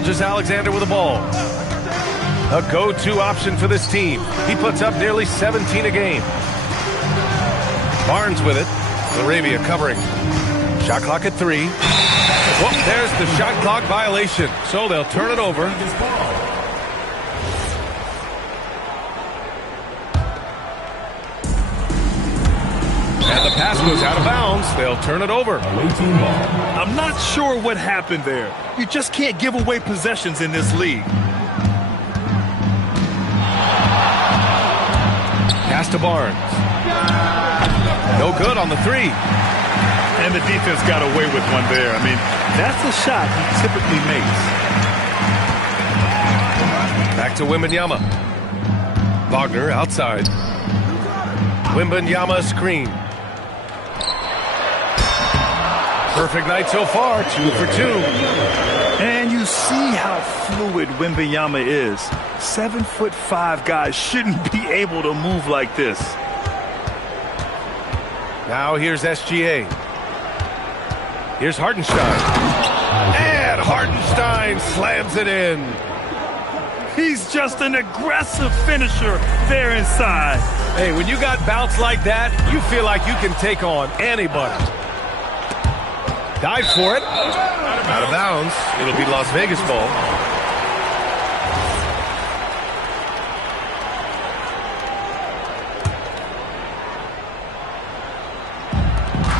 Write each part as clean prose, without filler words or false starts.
Gilgeous-Alexander with the ball. A go-to option for this team. He puts up nearly 17 a game. Barnes with it. Laravia covering. Shot clock at 3. Whoop, there's the shot clock violation. So they'll turn it over. And the pass goes out of bounds. They'll turn it over. I'm not sure what happened there. You just can't give away possessions in this league. Pass to Barnes. No good on the 3. And the defense got away with one there. I mean, that's a shot he typically makes. Back to Wembanyama. Wagner outside. Wembanyama screen. Perfect night so far, 2 for 2. And you see how fluid Wembanyama is. 7'5" guys shouldn't be able to move like this. Now here's SGA. Here's Hartenstein. And Hartenstein slams it in. He's just an aggressive finisher there inside. Hey, when you got bounce like that, you feel like you can take on anybody. Dive for it. Out of bounds. It'll be Las Vegas ball.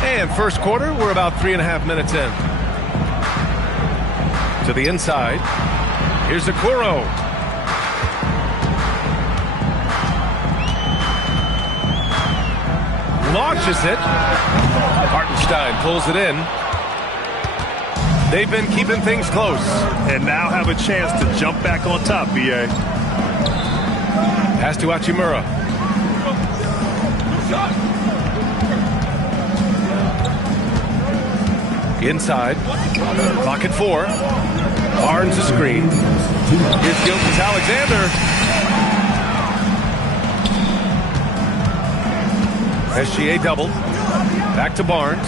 And first quarter, we're about 3.5 minutes in. To the inside. Here's Okoro. Launches it. Hartenstein pulls it in. They've been keeping things close. And now have a chance to jump back on top, B.A. Pass to Hachimura. Inside. Clock at 4. Barnes a screen. Here's Gilgeous-Alexander. SGA double. Back to Barnes.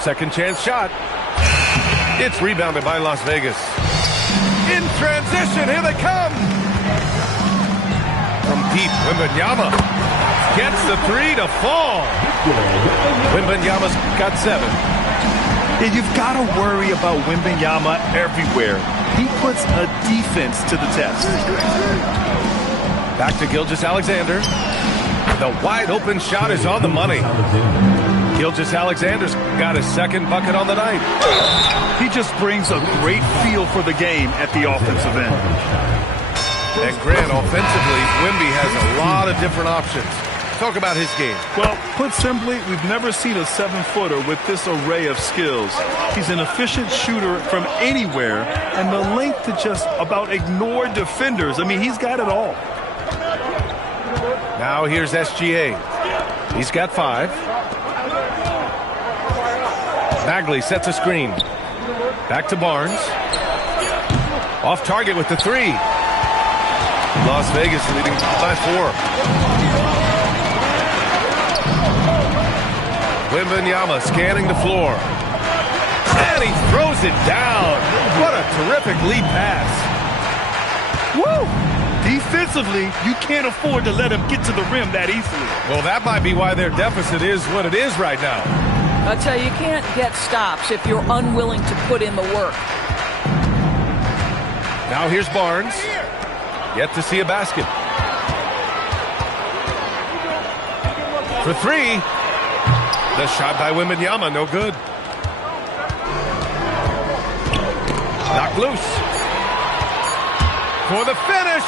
Second chance shot. It's rebounded by Las Vegas. In transition, here they come. From deep, Wembanyama gets the 3 to fall. Wembanyama's got 7. Yeah, you've got to worry about Wembanyama everywhere. He puts a defense to the test. Back to Gilgeous-Alexander. The wide open shot is on the money. Gilgeous-Alexander's got his second bucket on the night. He just brings a great feel for the game at the offensive end. And Grant, offensively, Wemby has a lot of different options. Talk about his game. Well, put simply, we've never seen a 7-footer with this array of skills. He's an efficient shooter from anywhere, and the length to just about ignore defenders. I mean, he's got it all. Now here's SGA. He's got 5. Bagley sets a screen. Back to Barnes. Off target with the 3. Las Vegas leading by 4. Wembanyama scanning the floor. And he throws it down. What a terrific lead pass. Woo! Defensively, you can't afford to let him get to the rim that easily. Well, that might be why their deficit is what it is right now. I'll tell you, you can't get stops if you're unwilling to put in the work. Now here's Barnes. Yet to see a basket. For 3. The shot by Wembanyama, no good. Knocked loose. For the finish.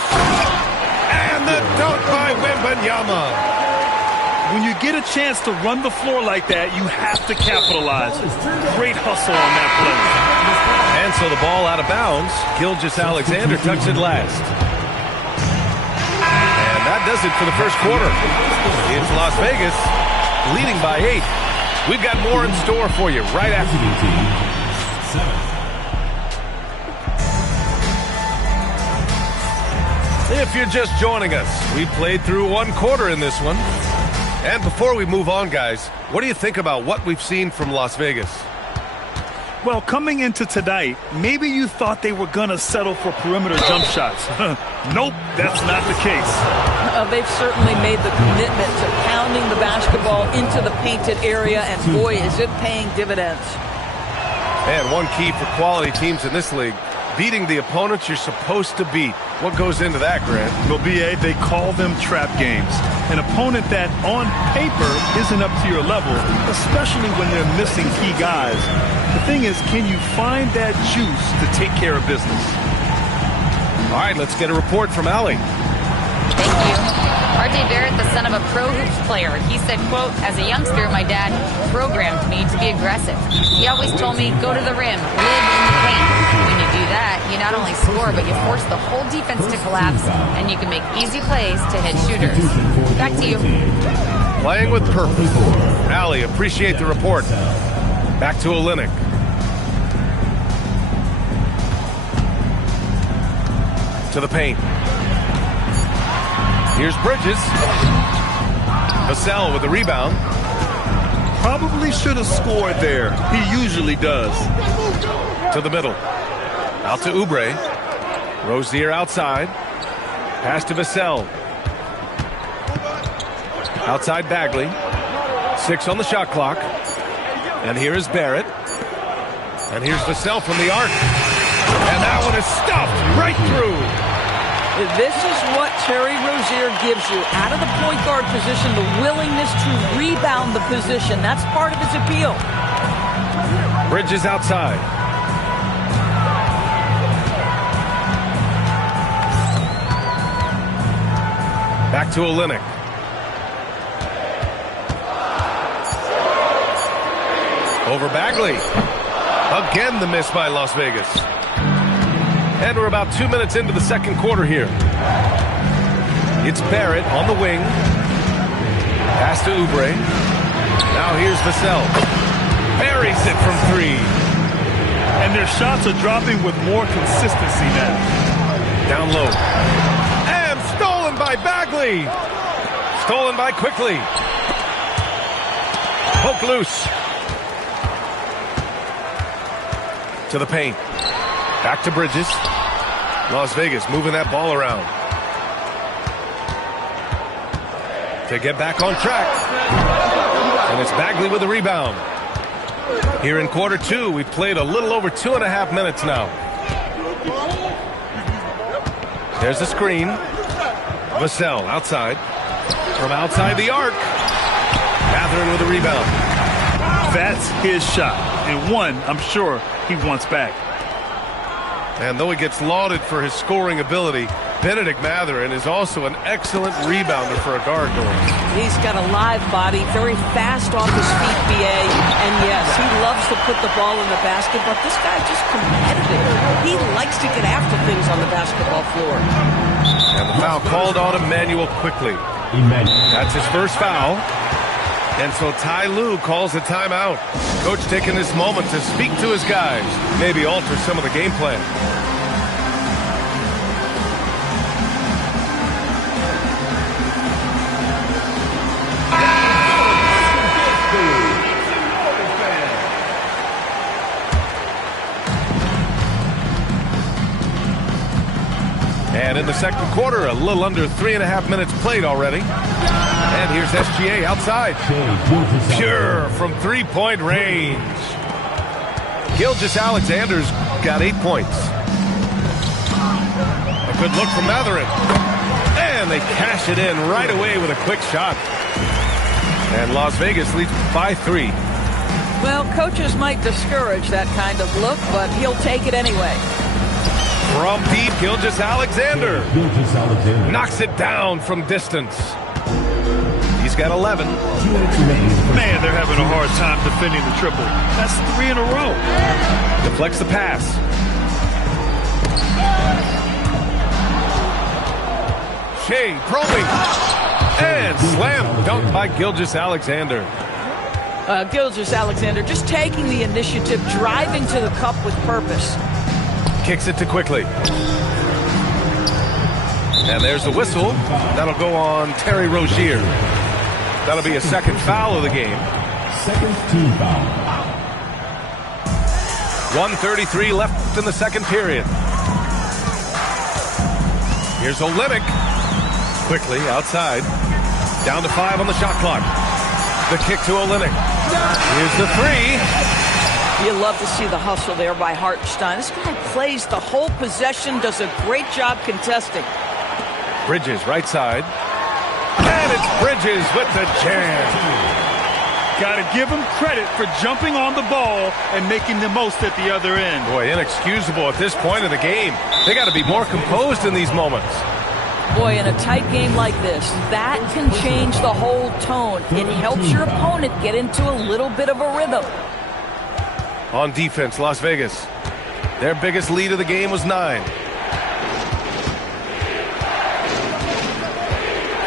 And the dunk by Wembanyama. When you get a chance to run the floor like that, you have to capitalize. Great hustle on that play. And so the ball out of bounds. Gilgeous-Alexander tucks it last. And that does it for the first quarter. It's Las Vegas leading by 8. We've got more in store for you right after. If you're just joining us, we played through one quarter in this one. And before we move on, guys, what do you think about what we've seen from Las Vegas? Well, coming into tonight, maybe you thought they were going to settle for perimeter jump shots. Nope, that's not the case. They've certainly made the commitment to pounding the basketball into the painted area, and boy, is it paying dividends. And one key for quality teams in this league, beating the opponents you're supposed to beat. What goes into that, Grant? Well, B.A., they call them trap games. An opponent that, on paper, isn't up to your level, especially when they're missing key guys. The thing is, can you find that juice to take care of business? All right, let's get a report from Allie. Thank you. R.J. Barrett, the son of a pro hoops player, he said, quote, as a youngster, my dad programmed me to be aggressive. He always told me, go to the rim, live in the paint. When you do that, you not only score, but you force the whole defense to collapse, and you can make easy plays to hit shooters. Back to you. Playing with purpose. Allie, appreciate the report. Back to Olynyk. To the paint. Here's Bridges. Vassell with the rebound. Probably should have scored there. He usually does. To the middle. Out to Oubre. Rozier outside. Pass to Vassell. Outside Bagley. 6 on the shot clock. And here is Barrett. And here's Vassell from the arc. And that one is stuffed right through. This is what Terry Rozier gives you. Out of the point guard position, the willingness to rebound the position. That's part of his appeal. Bridges outside. Back to Olynyk. Over Bagley. Again the miss by Las Vegas. And we're about 2 minutes into the second quarter here. It's Barrett on the wing. Pass to Oubre. Now here's Vassell. Buries it from 3. And their shots are dropping with more consistency now. Down low. And stolen by Bagley. Stolen by Quickly. Poke loose. To the paint. Back to Bridges. Las Vegas moving that ball around. To get back on track. And it's Bagley with the rebound. Here in quarter 2, we've played a little over 2.5 minutes now. There's the screen. Vassell outside. From outside the arc. Mathurin with the rebound. That's his shot. And one, I'm sure, he wants back. And though he gets lauded for his scoring ability, Benedict Mathurin is also an excellent rebounder for a guard going. He's got a live body, very fast off his feet, BA. And yes, he loves to put the ball in the basket, but this guy's just competitive. He likes to get after things on the basketball floor. And the foul called on Emmanuel Quickly. That's his first foul. And so Ty Lue calls a timeout. Coach taking this moment to speak to his guys, maybe alter some of the game plan. And in the second quarter, a little under 3.5 minutes played already. And here's SGA outside. Pure from 3-point range. Gilgeous-Alexander's got 8 points. A good look from Mathurin. And they cash it in right away with a quick shot. And Las Vegas leads by 3. Well, coaches might discourage that kind of look, but he'll take it anyway. From deep, Gilgeous-Alexander knocks it down from distance. He's got 11. Man, they're having a hard time defending the triple. That's 3 in a row. Deflects the pass. Shea probing. And slam dunk by Gilgeous-Alexander. Gilgeous-Alexander just taking the initiative, driving to the cup with purpose. Kicks it to Quickly. And there's the whistle. That'll go on Terry Rozier. That'll be a second foul of the game. Second team foul. 1:33 left in the second period. Here's Olynyk. Quickly outside. Down to 5 on the shot clock. The kick to Olynyk. Here's the three. You love to see the hustle there by Hartenstein. This guy plays the whole possession, does a great job contesting. Bridges, right side. And it's Bridges with the jam. Got to give him credit for jumping on the ball and making the most at the other end. Boy, inexcusable at this point of the game. They got to be more composed in these moments. Boy, in a tight game like this, that can change the whole tone. It helps your opponent get into a little bit of a rhythm. On defense, Las Vegas. Their biggest lead of the game was 9.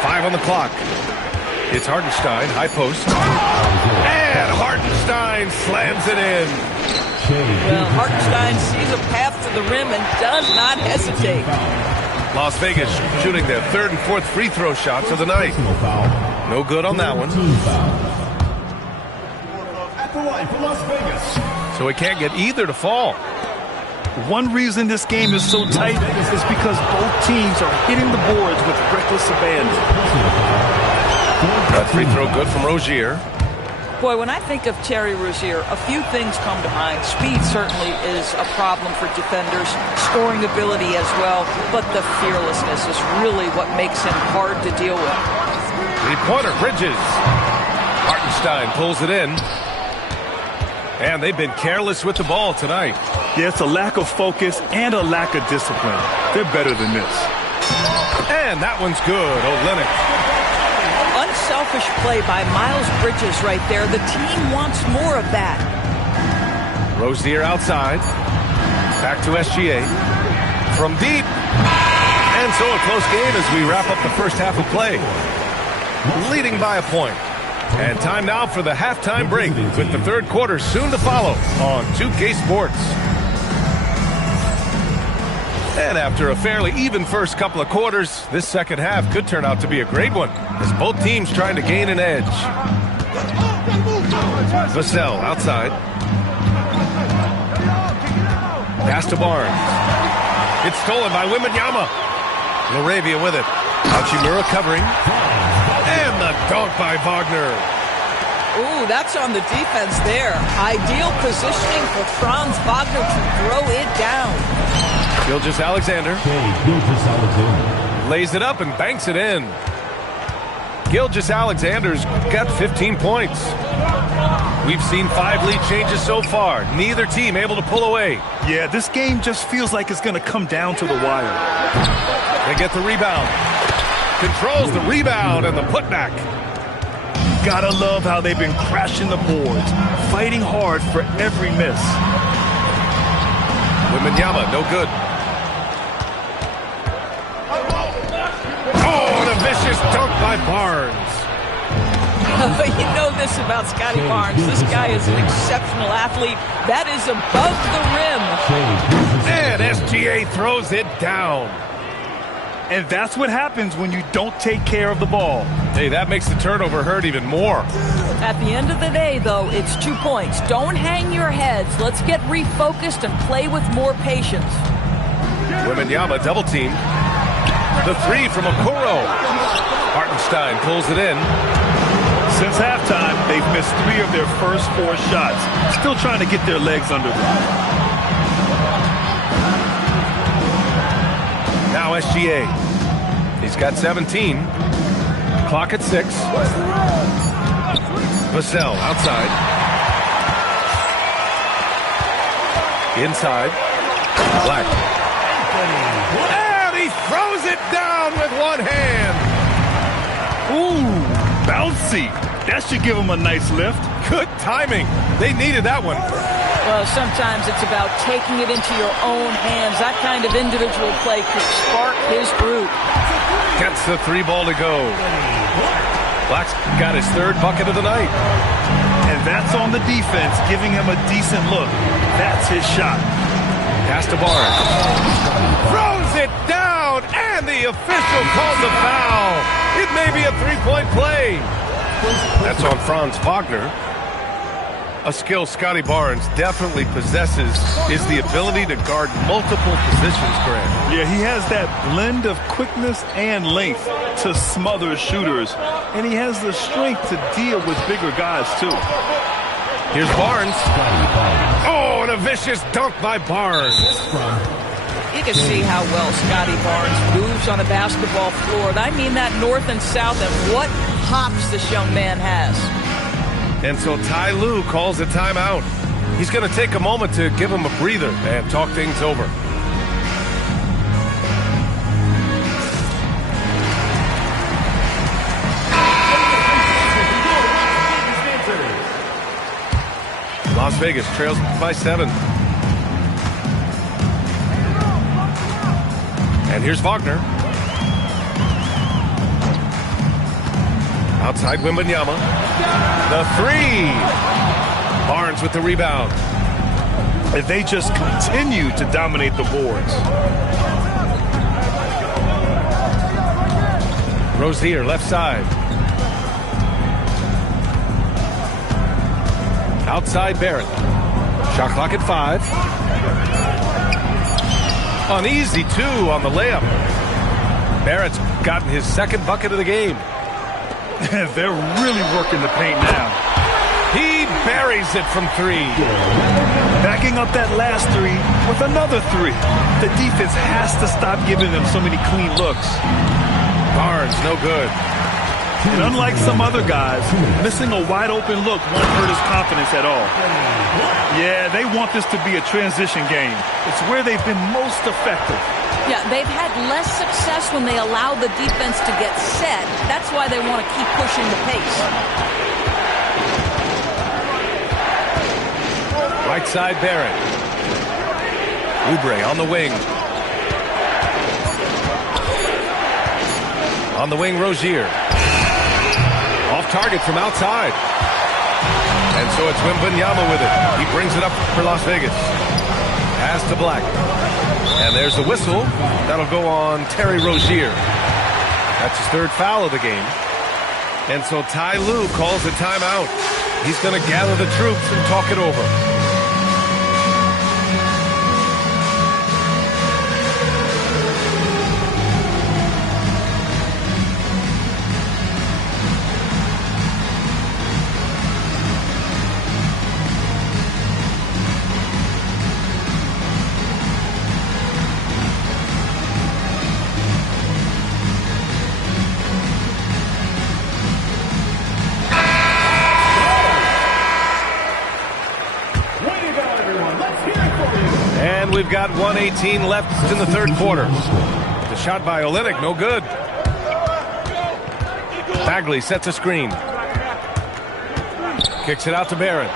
5 on the clock. It's Hartenstein, high post. And Hartenstein slams it in. Well, Hartenstein sees a path to the rim and does not hesitate. Las Vegas shooting their 3rd and 4th free throw shots of the night. No good on that one. At the line for Las Vegas. So he can't get either to fall. One reason this game is so tight is because both teams are hitting the boards with reckless abandon. That free throw good from Rozier. Boy, when I think of Terry Rozier, a few things come to mind. Speed certainly is a problem for defenders, scoring ability as well, but the fearlessness is really what makes him hard to deal with. Three-pointer, Bridges. Hartenstein pulls it in. And they've been careless with the ball tonight. Yeah, it's a lack of focus and a lack of discipline. They're better than this. And that one's good. Olynyk. Unselfish play by Miles Bridges right there. The team wants more of that. Rozier outside. Back to SGA. From deep. And so a close game as we wrap up the first half of play. Leading by a point. And time now for the halftime break with the 3rd quarter soon to follow on 2K Sports. And after a fairly even first couple of quarters, this second half could turn out to be a great one as both teams trying to gain an edge. Vassell outside. Pass to Barnes. It's stolen by Wembanyama. Laravia with it. Hachimura covering. And the dunk by Wagner. Ooh, that's on the defense there. Ideal positioning for Franz Wagner to throw it down. Gilgeous-Alexander. Lays it up and banks it in. Gilgeous-Alexander's got 15 points. We've seen 5 lead changes so far. Neither team able to pull away. Yeah, this game just feels like it's going to come down to the wire. They get the rebound. Controls the rebound and the putback. Gotta love how they've been crashing the boards, fighting hard for every miss. Wembanyama, no good. Oh, and a vicious dunk by Barnes. You know this about Scotty Barnes. This guy is an exceptional athlete. That is above the rim. And SGA throws it down. And that's what happens when you don't take care of the ball. Hey, that makes the turnover hurt even more. At the end of the day, though, it's 2 points. Don't hang your heads. Let's get refocused and play with more patience. Wembanyama double teamed. The three from Okoro. Hartenstein pulls it in. Since halftime, they've missed 3 of their first 4 shots. Still trying to get their legs under them. Now SGA. He's got 17. Clock at 6. Vassell outside. Inside. Black. And he throws it down with one hand. Ooh, bouncy. That should give him a nice lift. Good timing. They needed that one. Well, sometimes it's about taking it into your own hands. That kind of individual play could spark his group. Gets the 3 ball to go. Black's got his 3rd bucket of the night. And that's on the defense, giving him a decent look. That's his shot. Pass to Barnes. Throws it down, and the official calls a foul. It may be a 3-point play. That's on Franz Wagner. A skill Scotty Barnes definitely possesses is the ability to guard multiple positions, Grant. Yeah, he has that blend of quickness and length to smother shooters, and he has the strength to deal with bigger guys, too. Here's Barnes. Oh, and a vicious dunk by Barnes. You can see how well Scotty Barnes moves on a basketball floor. And I mean that north and south, and what hops this young man has. And so Ty Lue calls a timeout. He's going to take a moment to give him a breather and talk things over. Las Vegas trails by 7. And here's Wagner. Outside Wembanyama. The 3. Barnes with the rebound. And they just continue to dominate the boards. Rozier, left side. Outside Barrett. Shot clock at 5. An easy 2 on the layup. Barrett's gotten his second bucket of the game. They're really working the paint now. He buries it from 3. Backing up that last 3 with another 3. The defense has to stop giving them so many clean looks. Barnes, no good. And unlike some other guys, missing a wide open look won't hurt his confidence at all. Yeah, they want this to be a transition game. It's where they've been most effective. Yeah, they've had less success when they allow the defense to get set. That's why they want to keep pushing the pace. Right side Barrett. Oubre on the wing. On the wing, Rozier. Off target from outside. And so it's Wembanyama with it. He brings it up for Las Vegas. Pass to Black. And there's the whistle. That'll go on Terry Rozier. That's his 3rd foul of the game. And so Ty Lue calls a timeout. He's going to gather the troops and talk it over. We've got 1:18 left in the 3rd quarter. The shot by Olynyk, no good. Bagley sets a screen. Kicks it out to Barrett.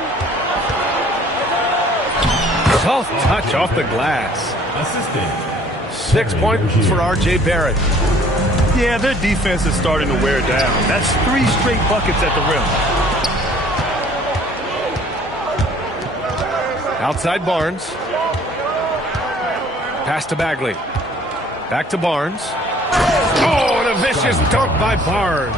Soft touch off the glass. 6 points for R.J. Barrett. Yeah, their defense is starting to wear down. That's 3 straight buckets at the rim. Outside Barnes. Pass to Bagley. Back to Barnes. Oh, and a vicious dunk by Barnes.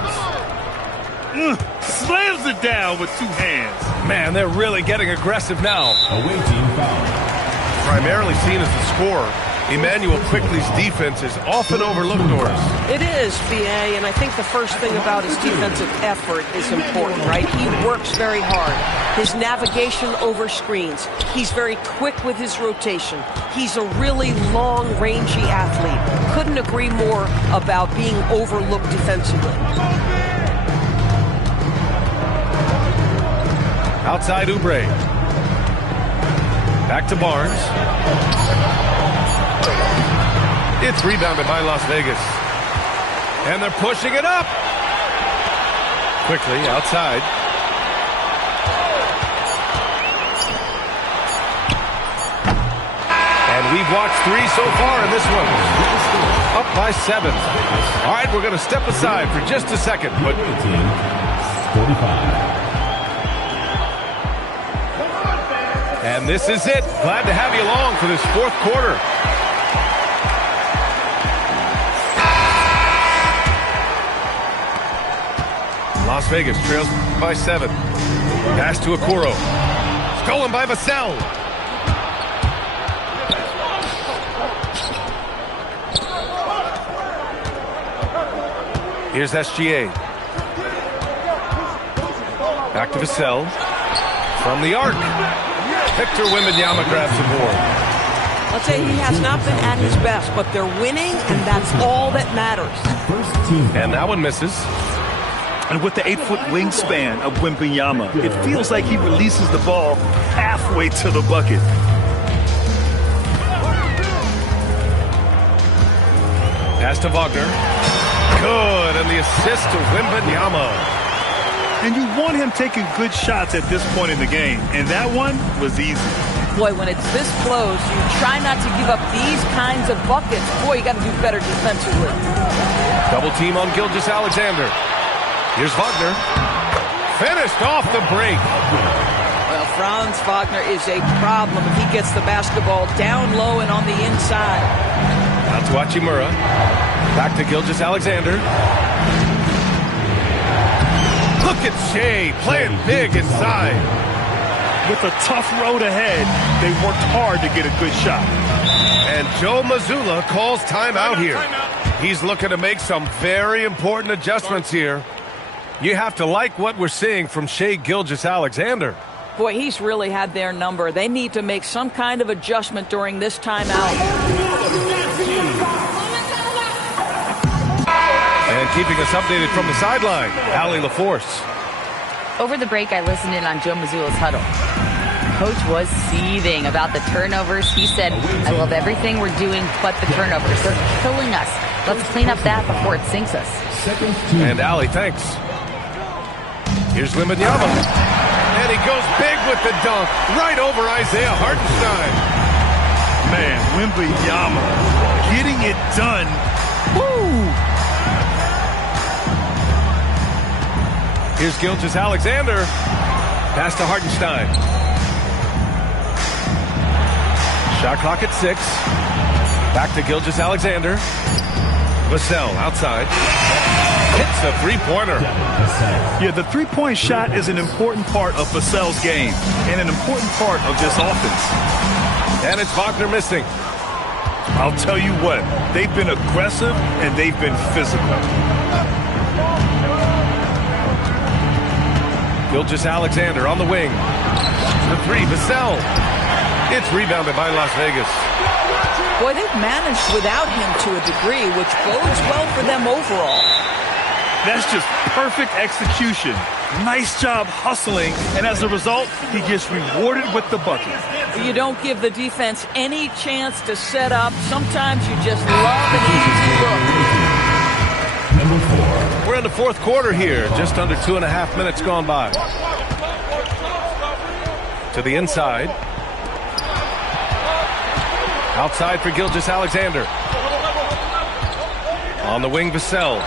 Slams it down with 2 hands. Man, they're really getting aggressive now. Away team foul. Primarily seen as a scorer, Emmanuel Quickley's defense is often overlooked, Doris. It is, B.A., and I think the first thing about his defensive effort is important, right? He works very hard. His navigation over screens. He's very quick with his rotation. He's a really long, rangy athlete. Couldn't agree more about being overlooked defensively. Outside Oubre. Back to Barnes. It's rebounded by Las Vegas. And they're pushing it up. Quickly outside. And we've watched 3 so far in this one. Up by 7. All right, we're going to step aside for just a second. But 45. And this is it. Glad to have you along for this 4th quarter. Las Vegas trails by 7. Pass to Okoro. Stolen by Vassell. Here's SGA. Back to Vassell. From the arc. Victor Wembanyama grabs the board. I'll say he has not been at his best, but they're winning, and that's all that matters. And that one misses. And with the 8-foot wingspan of Wembanyama, it feels like he releases the ball halfway to the bucket. Pass to Wagner. Good, and the assist to Wembanyama. And you want him taking good shots at this point in the game, and that one was easy. Boy, when it's this close, you try not to give up these kinds of buckets. Boy, you got to do better defensively. Double team on Gilgeous-Alexander. Here's Wagner. Finished off the break. Well, Franz Wagner is a problem if he gets the basketball down low and on the inside. Out to Hachimura. Back to Gilgeous-Alexander. Look at Shea playing big inside. With a tough road ahead, they worked hard to get a good shot. And Joe Mazzulla calls timeout here. He's looking to make some very important adjustments here. You have to like what we're seeing from Shea Gilgeous-Alexander. Boy, he's really had their number. They need to make some kind of adjustment during this timeout. And keeping us updated from the sideline, Allie LaForce. Over the break, I listened in on Joe Mazzulla's huddle. Coach was seething about the turnovers. He said, I love everything we're doing but the turnovers. They're killing us. Let's clean up that before it sinks us. And Allie, thanks. Here's Wembanyama. And he goes big with the dunk. Right over Isaiah Hartenstein. Man, Wembanyama getting it done. Woo! Here's Gilgeous-Alexander. Pass to Hartenstein. Shot clock at 6. Back to Gilgeous-Alexander. Vassell outside. Hits a three-pointer. Yeah, the three-point shot is an important part of Vassell's game and an important part of this offense. And it's Wagner missing. I'll tell you what, they've been aggressive and they've been physical. Gilgeous-Alexander on the wing. The three, Vassell. It's rebounded by Las Vegas. Boy, they've managed without him to a degree, which bodes well for them overall. That's just perfect execution. Nice job hustling, and as a result, he gets rewarded with the bucket. You don't give the defense any chance to set up. Sometimes you just love an easy look. We're in the fourth quarter here. Just under 2.5 minutes gone by. To the inside. Outside for Gilgeous-Alexander. On the wing, Vassell.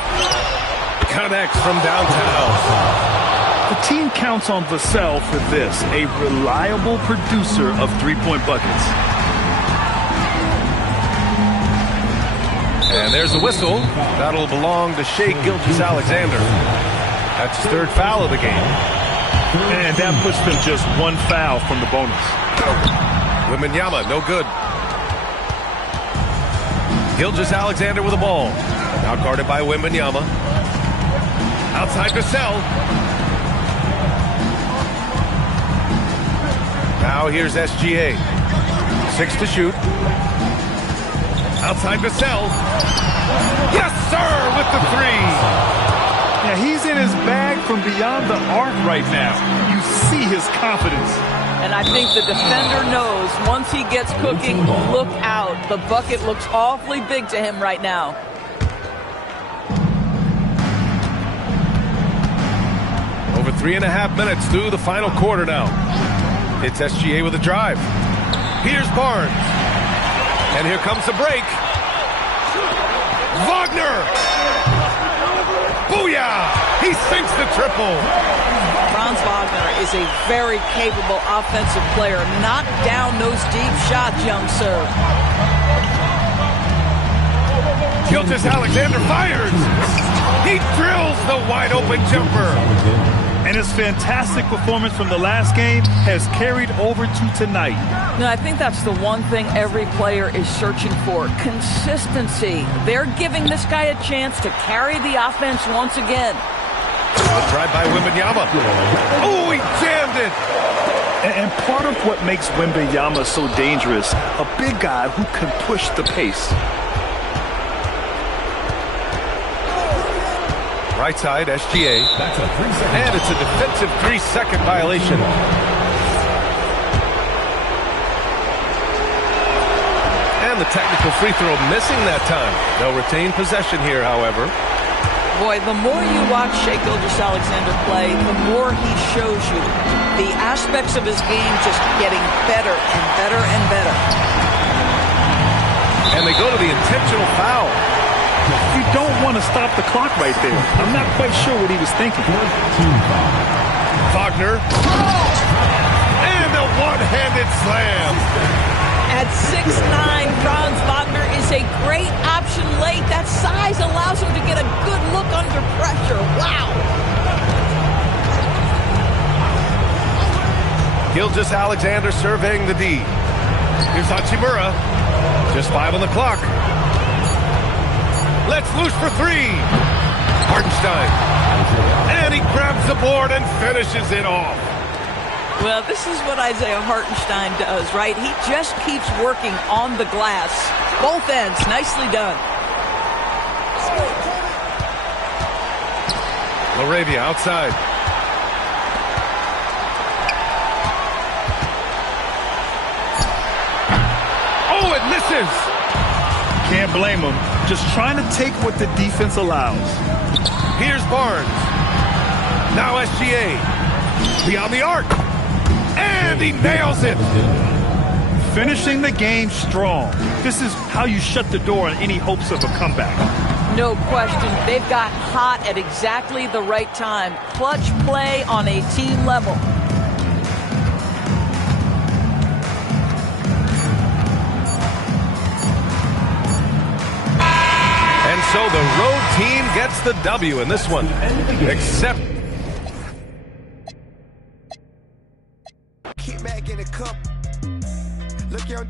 Connects from downtown. The team counts on Vassell for this, a reliable producer of three-point buckets. And there's the whistle. That'll belong to Shea Gilgeous-Alexander. That's his third foul of the game. And that puts them just one foul from the bonus. Wembanyama, no good. Gilgeous-Alexander with the ball. Now guarded by Wembanyama. Outside Vassell. Now here's SGA. 6 to shoot. Outside Vassell. Yes, sir, with the three. Yeah, he's in his bag from beyond the arc right now. You see his confidence. And I think the defender knows once he gets cooking, look out. The bucket looks awfully big to him right now. Over 3.5 minutes through the final quarter now. It's SGA with a drive. Here's Barnes. And here comes the break. Wagner! Booyah! He sinks the triple. Franz Wagner is a very capable offensive player. Knock down those deep shots, young sir. Gilgeous-Alexander fires. He drills the wide open jumper. And his fantastic performance from the last game has carried over to tonight. No, I think that's the one thing every player is searching for. Consistency. They're giving this guy a chance to carry the offense once again. A drive by Wembanyama. Oh, he jammed it. And part of what makes Wembanyama so dangerous, a big guy who can push the pace. Right side, SGA. And it's a defensive 3-second violation. And the technical free throw missing that time. They'll retain possession here, however. Boy, the more you watch Shai Gilgeous-Alexander play, the more he shows you the aspects of his game just getting better and better and better. And they go to the intentional foul. You don't want to stop the clock right there. I'm not quite sure what he was thinking. Wagner. And a one-handed slam. At 6'9", Franz Wagner is a great option late. That size allows him to get a good look under pressure. Wow. Gilgeous-Alexander surveying the D. Here's Hachimura. Just 5 on the clock. Let's loose for 3. Hartenstein. And he grabs the board and finishes it off. Well, this is what Isaiah Hartenstein does, right? He just keeps working on the glass. Both ends, nicely done. Laravia outside. Oh, it misses. Can't blame him. Just trying to take what the defense allows. Here's Barnes. Now SGA. Beyond the arc. And he nails it. Finishing the game strong. This is how you shut the door on any hopes of a comeback. No question. They've got hot at exactly the right time. Clutch play on a team level. And so the road team gets the W in this one. Except Kick back in the cup. Look your